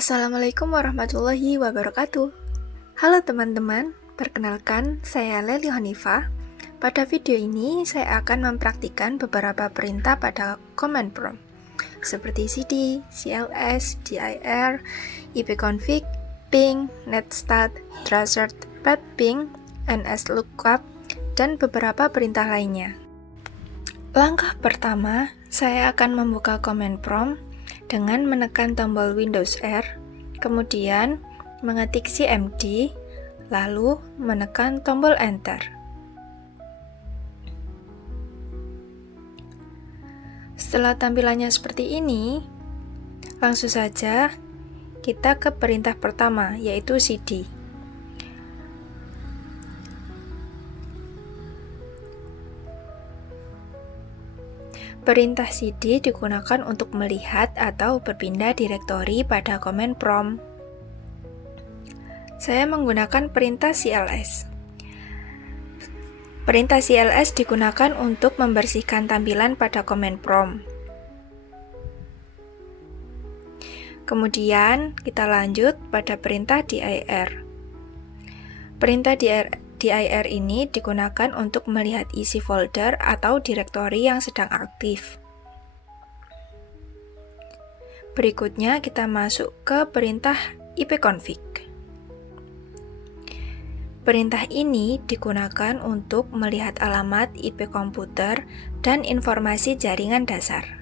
Assalamualaikum warahmatullahi wabarakatuh. Halo teman-teman, perkenalkan saya Leli Hanifah. Pada video ini saya akan mempraktikkan beberapa perintah pada command prompt seperti cd, cls, dir, ipconfig, ping, netstat, tracert, pathping, nslookup, dan beberapa perintah lainnya. Langkah pertama, saya akan membuka command prompt dengan menekan tombol Windows R, kemudian mengetik cmd, lalu menekan tombol Enter. Setelah tampilannya seperti ini, langsung saja kita ke perintah pertama, yaitu cd. Perintah cd digunakan untuk melihat atau berpindah direktori pada command prompt. Saya menggunakan perintah cls. Perintah cls digunakan untuk membersihkan tampilan pada command prompt. Kemudian kita lanjut pada perintah dir. Perintah dir ini digunakan untuk melihat isi folder atau direktori yang sedang aktif. Berikutnya kita masuk ke perintah ipconfig. Perintah ini digunakan untuk melihat alamat IP komputer dan informasi jaringan dasar.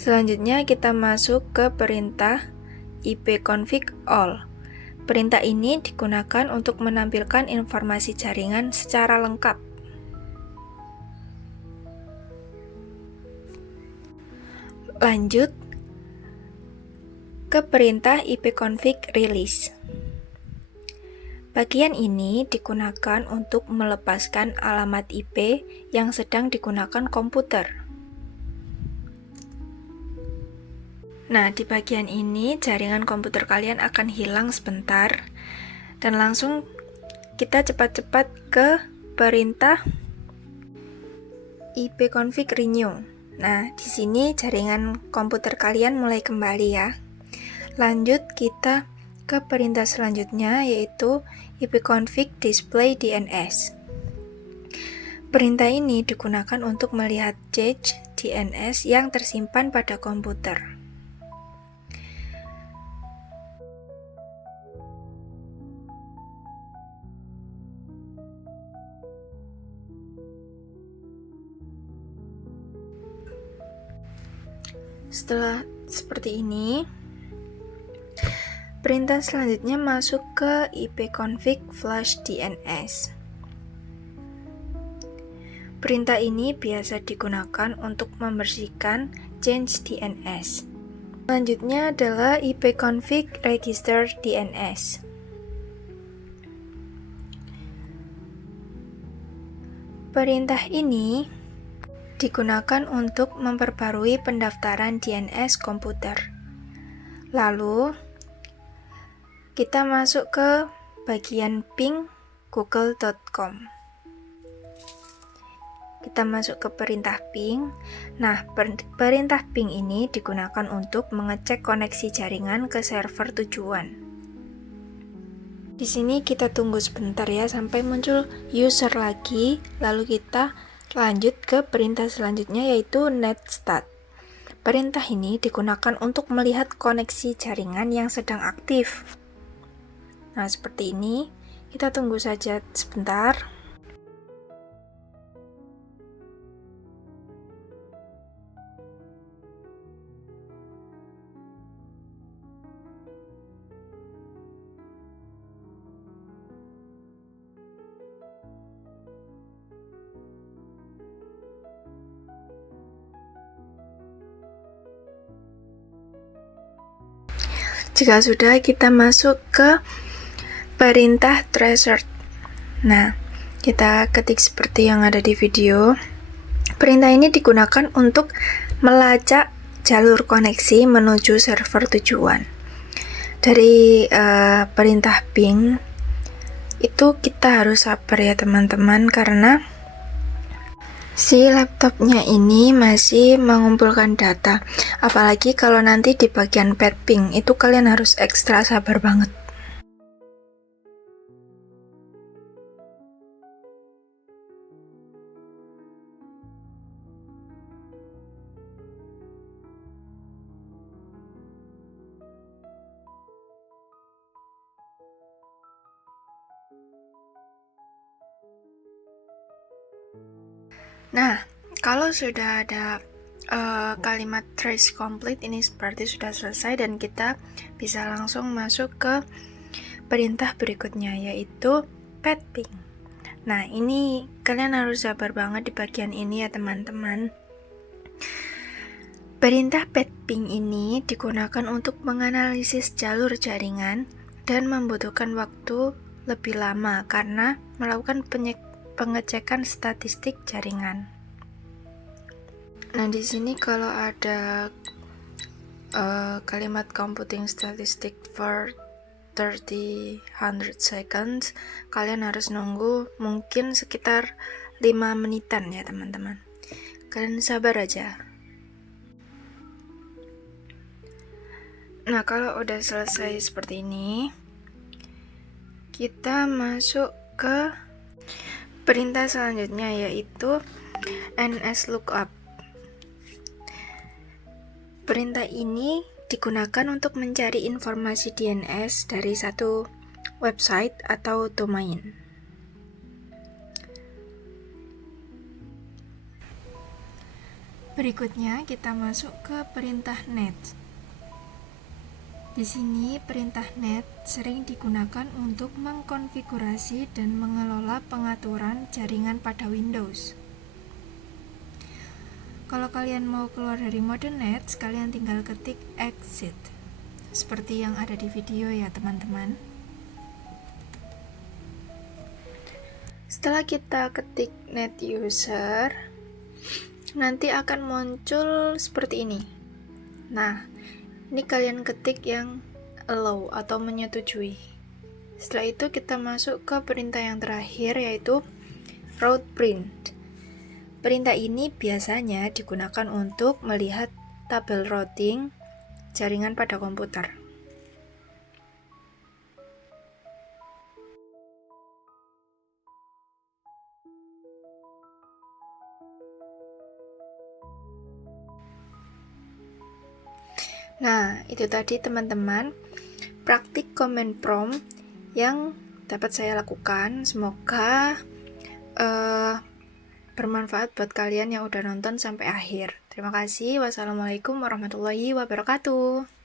Selanjutnya kita masuk ke perintah ipconfig all. Perintah ini digunakan untuk menampilkan informasi jaringan secara lengkap. Lanjut ke perintah ipconfig release. Bagian ini digunakan untuk melepaskan alamat IP yang sedang digunakan komputer. Nah, di bagian ini jaringan komputer kalian akan hilang sebentar dan langsung kita cepat-cepat ke perintah ipconfig renew. Nah, di sini jaringan komputer kalian mulai kembali ya. Lanjut kita ke perintah selanjutnya, yaitu ipconfig display DNS. Perintah ini digunakan untuk melihat cache DNS yang tersimpan pada komputer. Setelah seperti ini, perintah selanjutnya masuk ke ipconfig flush DNS. Perintah ini biasa digunakan untuk membersihkan change DNS. Selanjutnya adalah ipconfig register DNS. Perintah ini digunakan untuk memperbarui pendaftaran DNS komputer. Lalu, kita masuk ke bagian ping google.com. Kita masuk ke perintah ping. Nah, perintah ping ini digunakan untuk mengecek koneksi jaringan ke server tujuan. Di sini kita tunggu sebentar ya sampai muncul user lagi, lalu kita lanjut ke perintah selanjutnya, yaitu netstat. Perintah ini digunakan untuk melihat koneksi jaringan yang sedang aktif. Nah, seperti ini. Kita tunggu saja sebentar. Jika sudah, kita masuk ke perintah tracert. Nah, kita ketik seperti yang ada di video. Perintah ini digunakan untuk melacak jalur koneksi menuju server tujuan. Dari perintah ping itu kita harus sabar ya teman-teman, karena Si laptopnya ini masih mengumpulkan data, apalagi kalau nanti di bagian padding itu kalian harus ekstra sabar banget. Nah, kalau sudah ada kalimat trace complete, ini berarti sudah selesai dan kita bisa langsung masuk ke perintah berikutnya, yaitu padding. Nah, ini kalian harus sabar banget di bagian ini ya teman-teman. Perintah padding ini digunakan untuk menganalisis jalur jaringan dan membutuhkan waktu lebih lama karena melakukan pengecekan statistik jaringan. Nah, di sini kalau ada kalimat computing statistic for 100 seconds, kalian harus nunggu mungkin sekitar 5 menitan ya teman-teman. Kalian sabar aja. Nah, kalau udah selesai seperti ini, kita masuk ke perintah selanjutnya, yaitu NSLOOKUP. Perintah ini digunakan untuk mencari informasi DNS dari satu website atau domain. Berikutnya kita masuk ke perintah net. Di sini perintah net sering digunakan untuk mengkonfigurasi dan mengelola pengaturan jaringan pada Windows. Kalau kalian mau keluar dari mode net, kalian tinggal ketik exit, seperti yang ada di video ya teman-teman. Setelah kita ketik net user, nanti akan muncul seperti ini. Nah, ini kalian ketik yang allow atau menyetujui. Setelah itu kita masuk ke perintah yang terakhir, yaitu route print. Perintah ini biasanya digunakan untuk melihat tabel routing jaringan pada komputer. Nah, itu tadi teman-teman praktik command prompt yang dapat saya lakukan. Semoga bermanfaat buat kalian yang udah nonton sampai akhir. Terima kasih. Wassalamualaikum warahmatullahi wabarakatuh.